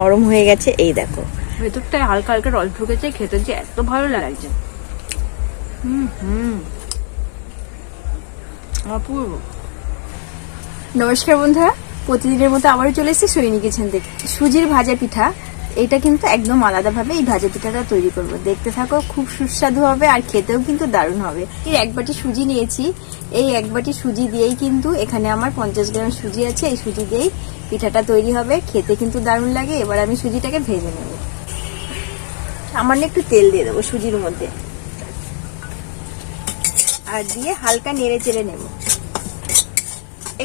নরম হয়ে গেছে, এই দেখো। ভেতরটায় হালকা হালকা রস ঢুকেছে, খেতে যে এত ভালো লাগছে। অপূর্ব। নমস্কার বন্ধুরা, প্রতিদিনের মতো আবারও চলে এসেছি সৈনিক কিচেন থেকে। সুজির ভাজা পিঠা এটা কিন্তু একদম আলাদাভাবে এই ভাজা পিঠাটা তৈরি করব। দেখতে থাকো, খুব সুস্বাদু হবে আর খেতেও কিন্তু দারুণ হবে। এক বাটি সুজি নিয়েছি। এই এক বাটি সুজি দিয়েই কিন্তু এখানে আমার পঞ্চাশ গ্রাম সুজি আছে। এই সুজি দিয়েই পিঠাটা তৈরি হবে। খেতে কিন্তু দারুণ লাগে। এবার আমি সুজিটাকে ভেজে নেব। সামান্য একটু তেল দিয়ে দেবো সুজির মধ্যে। আর দিয়ে হালকা নেড়ে চেড়ে নেব।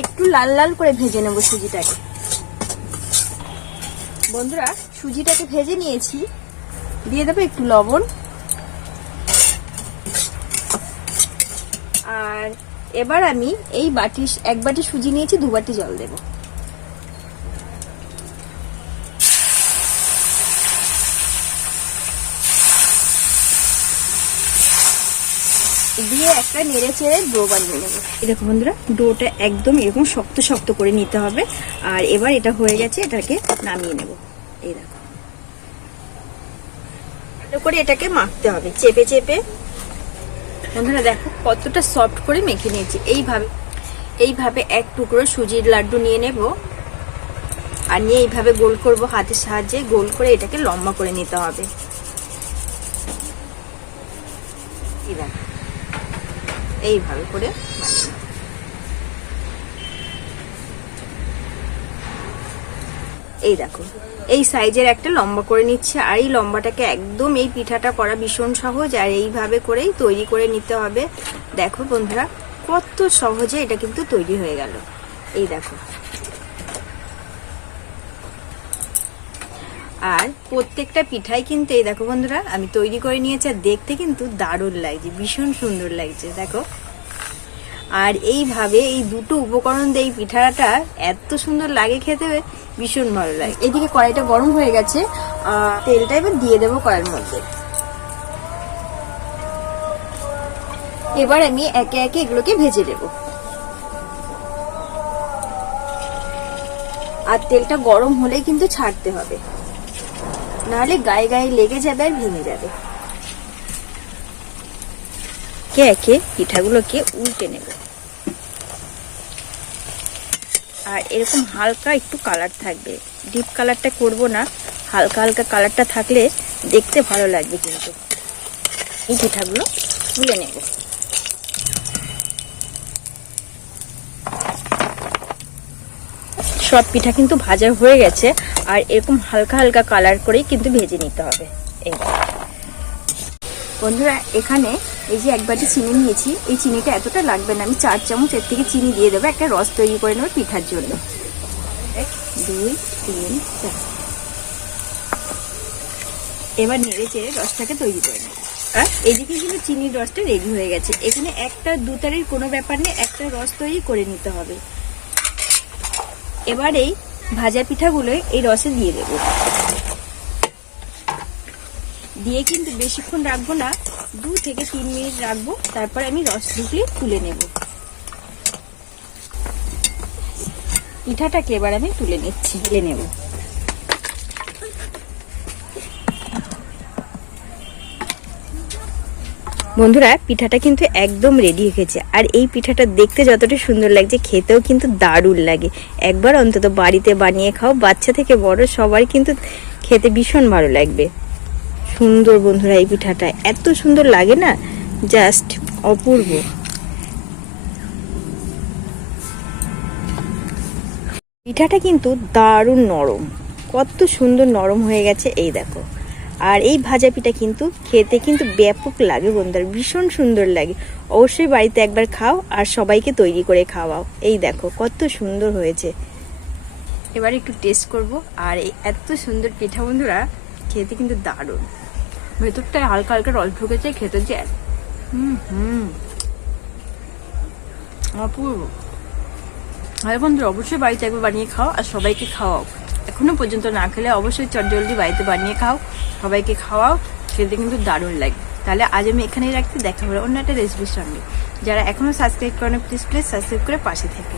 একটু লাল লাল করে ভেজে নেব সুজিটাকে। বন্ধুরা সুজিটাকে ভেজে নিয়েছি। দিয়ে দেবো একটু লবণ। আর এবার আমি এই বাটি, এক বাটি সুজি নিয়েছি, দু বাটি জল দেব। দিয়ে একটা নেড়ে চেড়ে ডো বানিয়ে নেব। দেখো বন্ধুরা, ডোটা একদম এরকম শক্ত শক্ত করে নিতে হবে। আর এবার এটা হয়ে গেছে, এটাকে নামিয়ে নেব। এই দেখো। ভালো করে এটাকে মাখতে হবে, চেপে চেপে। বন্ধুরা দেখো কতটা সফট করে মেখে নিয়েছি। এইভাবে এইভাবে এক টুকরো সুজির লাড্ডু নিয়ে নেব আর নিয়ে এইভাবে গোল করব হাতের সাহায্যে, গোল করে এটাকে লম্বা করে নিতে হবে। এইভাবে করে বানিয়ে এই দেখো, এই সাইজের একটা লম্বা করে নিচ্ছে আর এই লম্বাটাকে একদম এই পিঠাটা করা ভীষণ সহজ আর এইভাবে করেই তৈরি করে নিতে হবে। দেখো বন্ধুরা, কত সহজে এটা কিন্তু তৈরি হয়ে গেল। এই দেখো। আর প্রত্যেকটা পিঠাই কিন্তু, এই দেখো বন্ধুরা, আমি তৈরি করে নিয়েছি আর দেখতে কিন্তু দারুণ লাগছে, ভীষণ সুন্দর লাগছে। দেখো আর এইভাবে এই দুটো উপকরণ দিয়ে এই পিঠাটা এত সুন্দর লাগে খেতে, ভীষণ ভালো লাগে। এদিকে কড়াইটা গরম হয়ে গেছে তেলটা এবার দিয়ে দেবো কড়াইয়ের মধ্যে। এবার আমি একে একে এগুলোকে ভেজে দেব আর তেলটা গরম হলে কিন্তু ছাড়তে হবে। নাহলে গায়ে গায়ে লেগে যাবে আর ভেঙে যাবে। একে একে পিঠাগুলোকে উল্টে নেব। আর এরকম হালকা একটু কালার থাকবে। ডিপ কালারটা করব না, হালকা হালকা কালারটা থাকলে দেখতে ভালো লাগবে কিন্তু। এই পিঠাগুলো তুলে নেব। সব পিঠা কিন্তু ভাজা হয়ে গেছে, আর এরকম হালকা হালকা কালার করেই কিন্তু ভেজে নিতে হবে। এই। বন্ধুরা, এখানে এই যে এক বাটি চিনি নিয়েছি এই চিনিটা এতটা লাগবে না। আমি চার চামচ এর থেকে চিনি দিয়ে দেবো একটা রস তৈরি করে নেব পিঠার জন্য। এক দুই তিন চার। এবার নেড়ে চেড়ে রসটাকে তৈরি করে নেব। আর এদিকে কিন্তু চিনির রসটা রেডি হয়ে গেছে। এখানে একটা দুতারের কোনো ব্যাপার নেই একটা রস তৈরি করে নিতে হবে। এবার এই ভাজা পিঠাগুলো এই রসে দিয়ে দেবো। দিয়ে কিন্তু বেশিক্ষণ রাখব না দু থেকে তিন মিনিট রাখব, তারপর আমি রস ঢুকলে তুলে নেব। পিঠাটাকে এবার আমি তুলে নিচ্ছি, তুলে নেব। বন্ধুরা, পিঠাটা কিন্তু একদম রেডি হয়ে গেছে আর এই পিঠাটা দেখতে যতটা সুন্দর লাগছে, খেতেও কিন্তু দারুণ লাগে। একবার অন্তত বাড়িতে বানিয়ে খাও, বাচ্চা থেকে বড় সবাই কিন্তু খেতে ভীষণ ভালো লাগবে। সুন্দর বন্ধুরা এই পিঠাটা। এত সুন্দর লাগে না? জাস্ট অপূর্ব। পিঠাটা কিন্তু দারুণ নরম। কত সুন্দর নরম হয়ে গেছে, এই দেখো। আর এই ভাজা পিঠা কিন্তু খেতে কিন্তু ব্যাপক লাগে বন্ধুরা, ভীষণ সুন্দর লাগে। অবশ্যই বাড়িতে একবার খাও আর সবাইকে তৈরি করে খাওয়াও। এই দেখো, কত সুন্দর হয়েছে। এবার একটু টেস্ট করব। আর এত সুন্দর পিঠা বন্ধুরা, খেতে কিন্তু দারুণ। ভেতরটায় হালকা হালকা রস ঢুকেছে, খেতে যে হুম অপূর্ব। হ্যাঁ বন্ধুরা, অবশ্যই বাড়িতে একবার বানিয়ে খাও আর সবাইকে খাওয়াও। এখনও পর্যন্ত না খেলে অবশ্যই চটজলদি বাড়িতে বানিয়ে খাও, সবাইকে খাওয়াও, খেতে কিন্তু দারুণ লাগে। তাহলে আজ আমি এখানেই রাখতে দেখা হলো অন্য একটা রেসিপির সঙ্গে। যারা এখনও সাবস্ক্রাইব করেন প্লিজ প্লিজ সাবস্ক্রাইব করে পাশে থেকে।